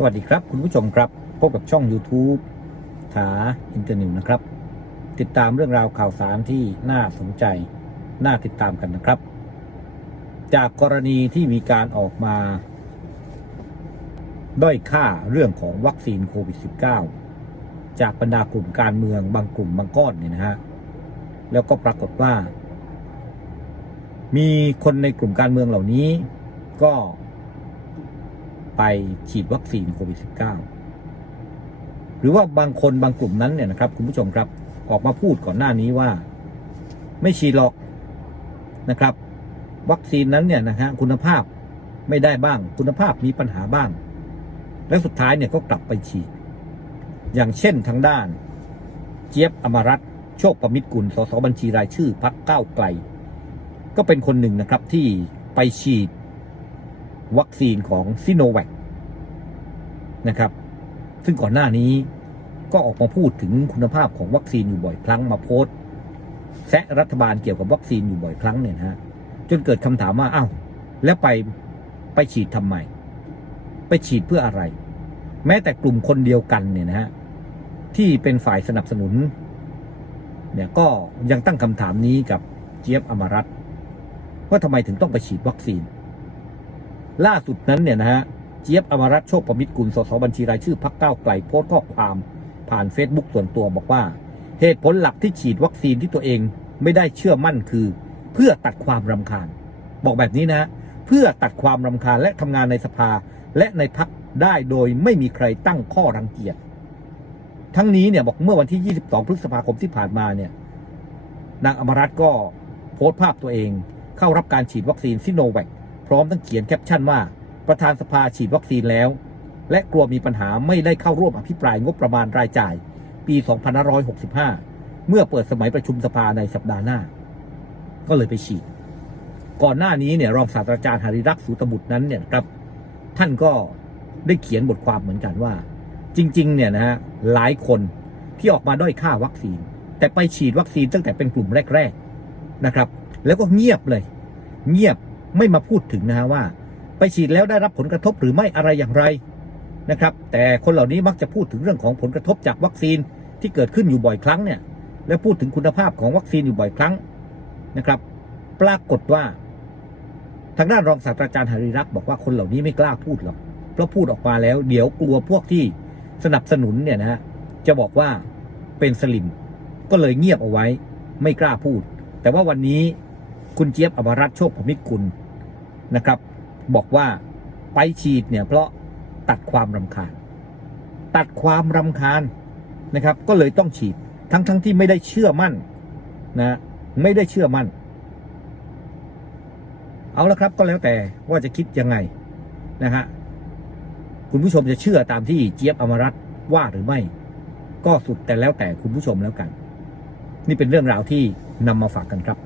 สวัสดีครับ คุณผู้ชมครับ พบกับช่อง YouTube ถาอินเตอร์นิวนะครับ ติดตามเรื่องราวข่าวสารที่น่าสนใจ น่าติดตามกันนะครับ จากกรณีที่มีการออกมา ด้อยค่าเรื่องของวัคซีนโควิด -19 จากบรรดากลุ่มการเมืองบางกลุ่มบางก้อนเนี่ยนะฮะ แล้วก็ปรากฏว่า มีคนในกลุ่มการเมืองเหล่านี้ก็ ไปฉีดวัคซีนโควิด -19 หรือว่าบางคนบางกลุ่มนั้นเนี่ยนะครับคุณผู้ชมครับออกมาพูดก่อนหน้านี้ว่า ไม่ฉีดหรอกนะครับ วัคซีนนั้นเนี่ยนะฮะคุณภาพไม่ได้บ้าง คุณภาพมีปัญหาบ้าง แล้วสุดท้ายเนี่ยก็กลับไปฉีด อย่างเช่นทางด้าน เจี๊ยบอมรัตโชคประมิตรกุลสสบัญชีรายชื่อพักก้าไกล ก็เป็นคนหนึ่งนะครับที่ไปฉีด วัคซีนของซิโนแวคนะครับ ซึ่งก่อนหน้านี้ก็ออกมาพูดถึงคุณภาพของวัคซีนอยู่บ่อยครั้งมาโพสต์แซะรัฐบาลเกี่ยวกับวัคซีนอยู่บ่อยครั้งเนี่ยนะฮะจนเกิดคำถามว่าอ้าวแล้วไปไปฉีดทำไม ไปฉีดเพื่ออะไร แม้แต่กลุ่มคนเดียวกันเนี่ยนะฮะที่เป็นฝ่ายสนับสนุน เนี่ยก็ยังตั้งคำถามนี้กับเจี๊ยบอมรัตว่าทำไมถึงต้องไปฉีดวัคซีน ล่าสุดนั้นเนี่ยนะฮะเจี๊ยบอมรัตโชคประมิตรกุลสสบัญชีรายชื่อพักเก้าไกลโพสต์ข้อความผ่านเฟซบุ๊กส่วนตัวบอกว่า เหตุผลหลักที่ฉีดวัคซีนที่ตัวเองไม่ได้เชื่อมั่นคือ เพื่อตัดความรำคาญ บอกแบบนี้นะเพื่อตัดความรำคาญและทำงานในสภาและในพักได้โดยไม่มีใครตั้งข้อรังเกียจทั้งนี้เนี่ยบอกเมื่อวันที่ 22 พฤษภาคมที่ผ่านมาเนี่ยนางอมรัตก็โพสต์ภาพตัวเองเข้ารับการฉีดวัคซีนซิโนแวค พร้อมทั้งเขียนแคปชั่นว่าประธานสภาฉีดวัคซีนแล้ว และกลัวมีปัญหาไม่ได้เข้าร่วมอภิปรายงบประมาณรายจ่าย ปี 2565 เมื่อเปิดสมัยประชุมสภาในสัปดาห์หน้า ก็เลยไปฉีด ก่อนหน้านี้เนี่ยรองศาสตราจารย์หาริรักษ์สูตบุตรนั้นเนี่ยครับ ท่านก็ได้เขียนบทความเหมือนกันว่า จริง ๆ เนี่ยนะฮะหลายคนที่ออกมาด้อยค่าวัคซีน แต่ไปฉีดวัคซีนตั้งแต่เป็นกลุ่มแรก ๆนะครับ แล้วก็เงียบเลย เงียบ ไม่มาพูดถึงนะฮะว่า ไปฉีดแล้วได้รับผลกระทบหรือไม่อะไรอย่างไรนะครับ แต่คนเหล่านี้มักจะพูดถึงเรื่องของผลกระทบจากวัคซีนที่เกิดขึ้นอยู่บ่อยครั้งเนี่ยและพูดถึงคุณภาพของวัคซีนอยู่บ่อยครั้งนะครับ ปรากฏว่า ทางด้านรองศาสตราจารย์หริรักษ์บอกว่าคนเหล่านี้ไม่กล้าพูดหรอกเพราะพูดออกมาแล้ว เดี๋ยวกลัวพวกที่สนับสนุนเนี่ยนะฮะจะบอกว่าเป็นสลิมก็เลยเงียบเอาไว้ ไม่กล้าพูด แต่ว่าวันนี้คุณเจี๊ยบอมรัตโชคพมิตรกุล นะครับ บอกว่าไปฉีดเนี่ยเพราะตัดความรำคาญ ตัดความรำคาญนะครับ ก็เลยต้องฉีดทั้งทั้งที่ไม่ได้เชื่อมั่นนะไม่ได้เชื่อมั่น เอาละครับก็แล้วแต่ว่าจะคิดยังไงนะฮะคุณผู้ชมจะเชื่อตามที่เจี๊ยบอมรัตว่าหรือไม่ ก็สุดแต่แล้วแต่คุณผู้ชมแล้วกัน นี่เป็นเรื่องราวที่นำมาฝากกันครับ